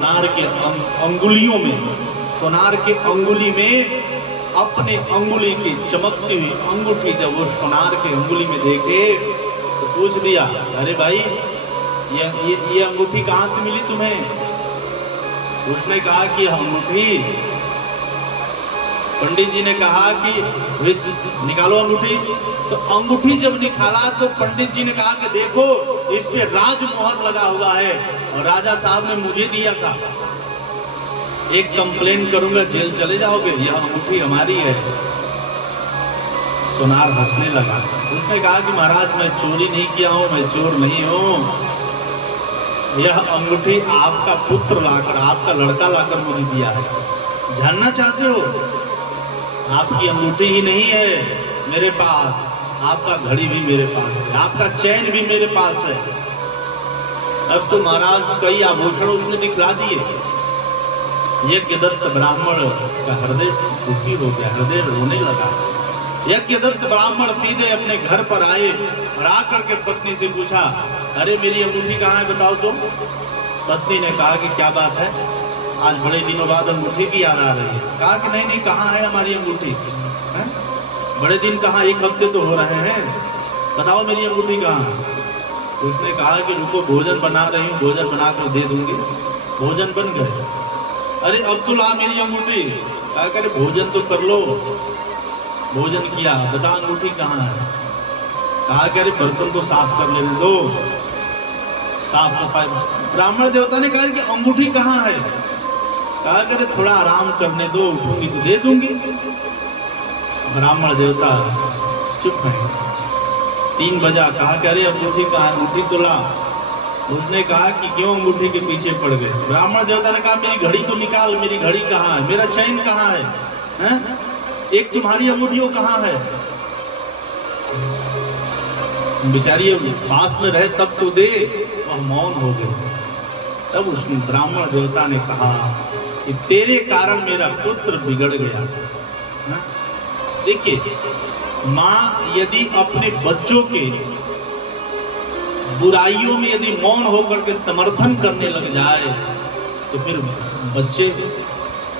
सोनार के अंगुलियों में, सोनार के अंगुली में अपने अंगुली की चमकती हुई अंगूठी जब वो सोनार के अंगुली में देखे तो पूछ दिया, अरे भाई ये अंगूठी कहाँ से मिली तुम्हें? उसने कहा कि अंगूठी, पंडित जी ने कहा कि निकालो अंगूठी। तो अंगूठी जब निकाला तो पंडित जी ने कहा कि देखो इस पे राजमोहर लगा हुआ है और राजा साहब ने मुझे दिया था, एक कंप्लेन करूंगा जेल चले जाओगे, यह अंगूठी हमारी है। सोनार हंसने लगा। उसने कहा कि महाराज मैं चोरी नहीं किया हूं, मैं चोर नहीं हूं, यह अंगूठी आपका पुत्र लाकर, आपका लड़का लाकर मुझे दिया है। जानना चाहते हो? आपकी अंगूठी ही नहीं है मेरे पास, आपका घड़ी भी मेरे पास है, आपका चैन भी मेरे पास है। अब तो महाराज कई आभूषण उसने दिखला दिए। यज्ञदत्त ब्राह्मण का हृदय दुखी हो गया, हृदय रोने लगा। यज्ञदत्त ब्राह्मण सीधे अपने घर पर आए और आकर के पत्नी से पूछा, अरे मेरी अंगूठी कहाँ है बताओ तुम? पत्नी ने कहा कि क्या बात है, आज बड़े दिनों बाद अंगूठी की याद आ रही है। कहा कि नहीं नहीं, कहाँ है हमारी अंगूठी? बड़े दिन कहाँ, एक हफ्ते तो हो रहे हैं, बताओ मेरी अंगूठी कहाँ है? उसने कहा कि रुको भोजन बना रही हूँ, भोजन बनाकर दे दूंगी। भोजन बन गए। अरे अब तो ला मेरी अंगूठी। कहा करे भोजन तो कर लो। भोजन किया, बता अंगूठी कहाँ है? कहा करे बर्तन तो साफ कर लेने दो, साफ सफाई। ब्राह्मण देवता ने कहा कि अंगूठी कहाँ है? कहा करे थोड़ा आराम करने दो, उठूंगी तो दे दूंगी। ब्राह्मण देवता चुप है। 3 बजा। कहा कि अरे अंगूठी कहाँ है? अंगूठी तो ला। उसने कहा कि क्यों अंगूठी के पीछे पड़ गए? ब्राह्मण देवता ने कहा मेरी घड़ी तो निकाल, मेरी घड़ी कहाँ है? मेरा चैन कहाँ है? हैं? एक तुम्हारी अंगूठी वो कहाँ है? बेचारी पास में रहे तब तो दे। वह मौन हो गए। तब उसने ब्राह्मण देवता ने कहा कि तेरे कारण मेरा पुत्र बिगड़ गया। देखिए, माँ यदि अपने बच्चों के बुराइयों में यदि मौन होकर के समर्थन करने लग जाए तो फिर बच्चे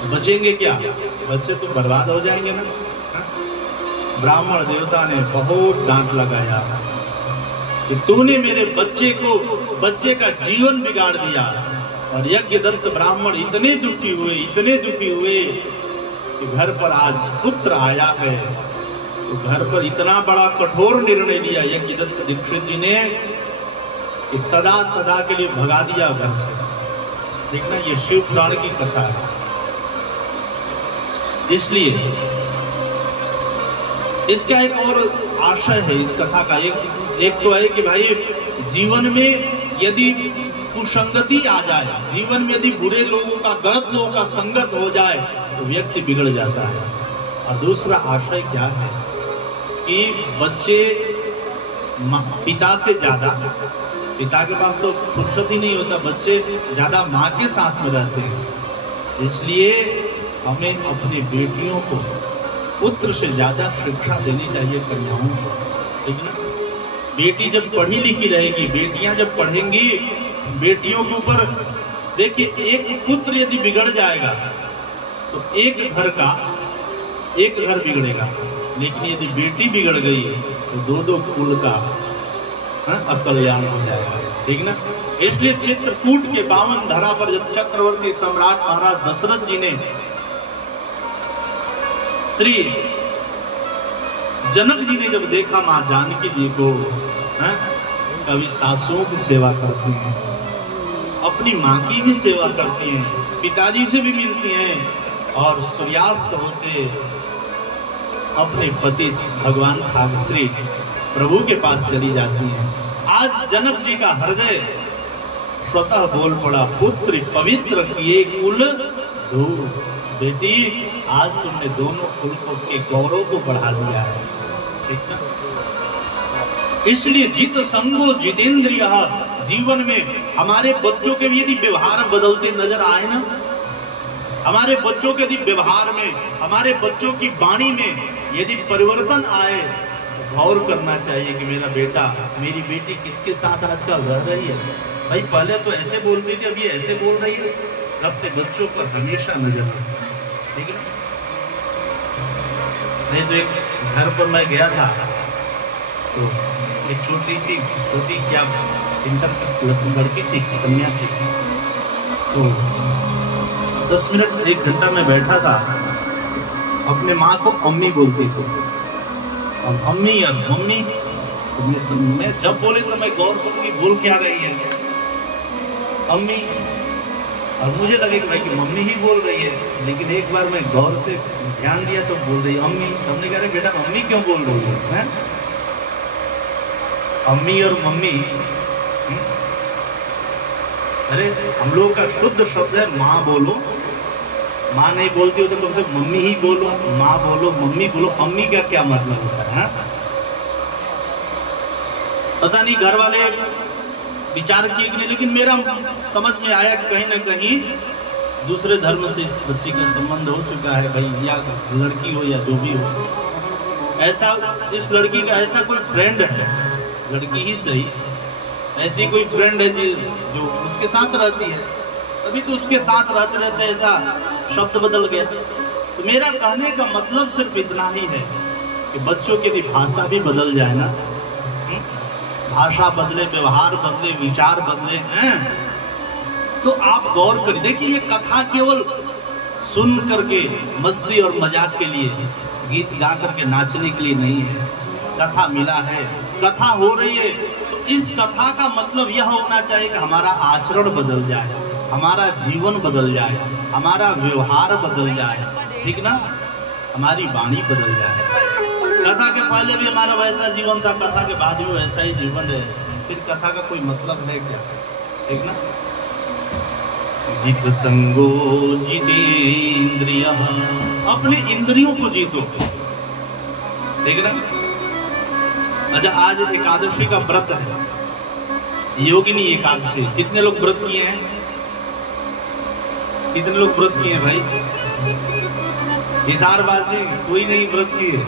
बचेंगे क्या? बच्चे तो बर्बाद हो जाएंगे ना। ब्राह्मण देवता ने बहुत डांट लगाया कि तूने मेरे बच्चे का जीवन बिगाड़ दिया। और यज्ञदत्त ब्राह्मण इतने दुखी हुए कि घर पर आज पुत्र आया है तो घर पर इतना बड़ा कठोर निर्णय लिया यज्ञदत्त दीक्षित जी ने कि सदा सदा के लिए भगा दिया घर से। देखना, ये शिव पुराण की कथा है। इसलिए इसका एक और आशय है इस कथा का। एक तो है कि भाई जीवन में यदि कुसंगति आ जाए, जीवन में यदि बुरे लोगों का, गलत लोगों का संगत हो जाए तो व्यक्ति बिगड़ जाता है। और दूसरा आशय क्या है कि बच्चे पिता से ज्यादा, पिता के पास तो फुर्सत ही नहीं होता, बच्चे ज्यादा माँ के साथ में रहते हैं। इसलिए हमें अपनी बेटियों को पुत्र से ज्यादा शिक्षा देनी चाहिए, कन्याओं को, ठीक ना? बेटी जब पढ़ी लिखी रहेगी, बेटियां जब पढ़ेंगी, बेटियों के ऊपर देखिए, एक पुत्र यदि बिगड़ जाएगा तो एक घर बिगड़ेगा, लेकिन यदि बेटी बिगड़ गई तो 2 कुल का अकल्याण हो जाएगा, ठीक ना? इसलिए चित्रकूट के पावन धरा पर जब चक्रवर्ती सम्राट महाराज दशरथ जी ने श्री जनक जी ने जब देखा मां जानकी जी को, कभी सासुओं की सेवा करती हैं, अपनी माँ की भी सेवा करती हैं, पिताजी से भी मिलती हैं और सूर्यास्त होते अपने पति भगवान भागश्री प्रभु के पास चली जाती हैं। आज जनक जी का हृदय स्वतः बोल पड़ा, पुत्र पवित्र किए कुल धूल। बेटी, आज तुमने दोनों कुल के गौरव को बढ़ा दिया है, ठीक ना? इसलिए जित संगो जितेंद्रिय, जीवन में हमारे बच्चों के भी यदि व्यवहार बदलते नजर आए ना, हमारे बच्चों के यदि व्यवहार में, हमारे बच्चों की वाणी में यदि परिवर्तन आए तो गौर करना चाहिए कि मेरा बेटा, मेरी बेटी किसके साथ आजकल रह रही है। भाई पहले तो ऐसे बोलती थी, अभी ऐसे बोल रही है, अपने बच्चों पर हमेशा नजर रखो, ठीक है ना। नहीं तो एक घर पर मैं गया था, तो एक छोटी क्या इंटर लड़की थी, कन्या थी, तो 10 मिनट 1 घंटा में बैठा था, अपने माँ को अम्मी बोलती थी, और अम्मी या मम्मी, तो मैं जब बोले तो मैं गौर करूंगी बोल क्या रही है, अम्मी, और मुझे लगे कि भाई कि मम्मी ही बोल रही है, लेकिन एक बार मैं गौर से ध्यान दिया तो बोल रही अम्मी। हमने कहा बेटा मम्मी क्यों बोल रही है? अम्मी और मम्मी, अरे हम लोगों का शुद्ध शब्द है माँ बोलो, माँ नहीं बोलती हो तो कम से कम मम्मी ही बोलो, माँ बोलो, मम्मी बोलो, अम्मी का क्या मतलब होता है? पता नहीं घर वाले विचार किए कि नहीं, लेकिन मेरा समझ में आया कि कहीं ना कहीं दूसरे धर्म से इस बच्ची का संबंध हो चुका है भाई, या लड़की हो या जो भी हो, ऐसा इस लड़की का ऐसा कोई फ्रेंड है, लड़की ही सही, ऐसी कोई फ्रेंड है जो उसके साथ रहती है, तभी तो उसके साथ रहते रहते ऐसा शब्द बदल गया। तो मेरा कहने का मतलब सिर्फ इतना ही है कि बच्चों की यदि भाषा भी बदल जाए ना, भाषा बदले, व्यवहार बदले, विचार बदले हैं, तो आप गौर करिए। देखिए ये कथा केवल सुन करके मस्ती और मजाक के लिए, गीत गा करके नाचने के लिए नहीं है। कथा मिला है, कथा हो रही है, तो इस कथा का मतलब यह होना चाहिए कि हमारा आचरण बदल जाए, हमारा जीवन बदल जाए, हमारा व्यवहार बदल जाए, ठीक ना, हमारी वाणी बदल जाए। कथा के पहले भी हमारा वैसा जीवन था, कथा के बाद भी वैसा ही जीवन है, फिर कथा का कोई मतलब है क्या? ठीक ना। जित संगो जितेंद्रियः, अपने इंद्रियों को जीतो, ठीक ना। अच्छा आज एकादशी का व्रत है, योगिनी एकादशी, कितने लोग व्रत किए हैं? कितने लोग व्रत किए हैं भाई? हिसारबाजी कोई नहीं व्रत किए,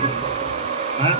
हाँ?